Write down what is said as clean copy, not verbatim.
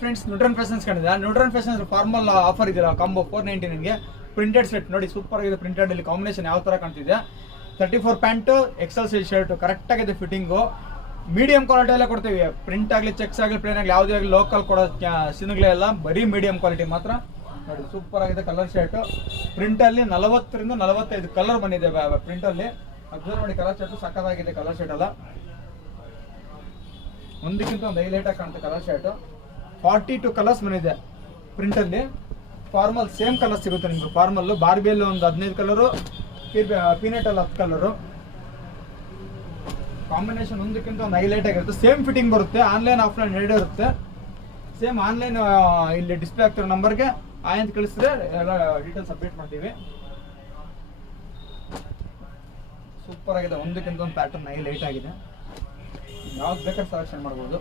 Friends neutron fashions ಕಂಡಿದೆ. Neutron fashions formal offer ಇದೆಯಲ್ಲ combo 499ಗೆ printed set ನೋಡಿ, super ಆಗಿದೆ. ಪ್ರಿಂಟೆಡ್ ಅಲ್ಲಿ ಕಾಂಬಿನೇಷನ್ ಯಾವ ತರ ಕಾಣ್ತಿದೆ. 34 pant, XL size shirt, correct ಆಗಿದೆ ಫಿಟ್ಟಿಂಗು. ಮೀಡಿಯಂ ಕ್ವಾಲಿಟಿ ಎಲ್ಲ ಕೊಡ್ತೀವಿ. ಪ್ರಿಂಟ್ ಆಗಲಿ, ಚೆಕ್ಸ್ ಆಗಲಿ, ಪ್ಲೇನ್ ಆಗಲಿ, ಯಾವುದೇ ಆಗಲಿ ಲೋಕಲ್ ಕೊಡೋ ಸಿನುಗಳೇ ಎಲ್ಲ ಬರೀ ಮೀಡಿಯಂ ಕ್ವಾಲಿಟಿ ಮಾತ್ರ. ನೋಡಿ ಸೂಪರ್ ಆಗಿದೆ ಕಲರ್ ಶರ್ಟ್. ಪ್ರಿಂಟಲ್ಲಿ 40ರಿಂದ 45 ಕಲರ್ ಬಂದಿದೆ ಪ್ರಿಂಟಲ್ಲಿ. ಅಬ್ಸರ್ವ್ ಮಾಡಿ, ಕಲರ್ ಶರ್ಟ್ ಸಕ್ಕತ್ತಾಗಿದೆ. ಕಲರ್ ಶರ್ಟ್ ಅಲ್ಲ, ಒಂದಕ್ಕಿಂತ ಒಂದು ಹೈಲೈಟ್ ಆಗಿ ಕಾಣುತ್ತೆ ಕಲರ್ ಶರ್ಟ್. 42 ಕಲರ್ಸ್ ಬಂದಿದೆ ಪ್ರಿಂಟಲ್ಲಿ. ಫಾರ್ಮಲ್ ಸೇಮ್ ಕಲರ್ ಸಿಗುತ್ತೆ ನಿಮ್ಗೆ. ಫಾರ್ಮಲ್ ಬಾರ್ಬಿಯಲ್ಲಿ ಒಂದು 15 ಕಲರು, ಪೀನಟ್ ಅಲ್ಲಿ 10 ಕಲರು. ಕಾಂಬಿನೇಷನ್ ಒಂದಕ್ಕಿಂತ ಒಂದು ಹೈಲೈಟ್ ಆಗಿರುತ್ತೆ. ಸೇಮ್ ಫಿಟ್ಟಿಂಗ್ ಬರುತ್ತೆ. ಆನ್ಲೈನ್ ಆಫ್ಲೈನ್ ಎರಡೇ ಇರುತ್ತೆ. ಸೇಮ್ ಆನ್ಲೈನ್ ಇಲ್ಲಿ ಡಿಸ್ಪ್ಲೇ ಆಗ್ತಿರೋ ನಂಬರ್ಗೆ ಆಯ್ ಅಂತ ಕಳಿಸಿದ್ರೆ ಎಲ್ಲ ಡೀಟೇಲ್ಸ್ ಅಪ್ಡೇಟ್ ಮಾಡ್ತೀವಿ. ಸೂಪರ್ ಆಗಿದೆ. ಒಂದಕ್ಕಿಂತ ಒಂದು ಪ್ಯಾಟರ್ನ್ ಹೈಲೈಟ್ ಆಗಿದೆ. ಯಾವ್ದು ಬೇಕಾದ್ರೆ ಸೆಲೆಕ್ಷನ್ ಮಾಡ್ಬೋದು.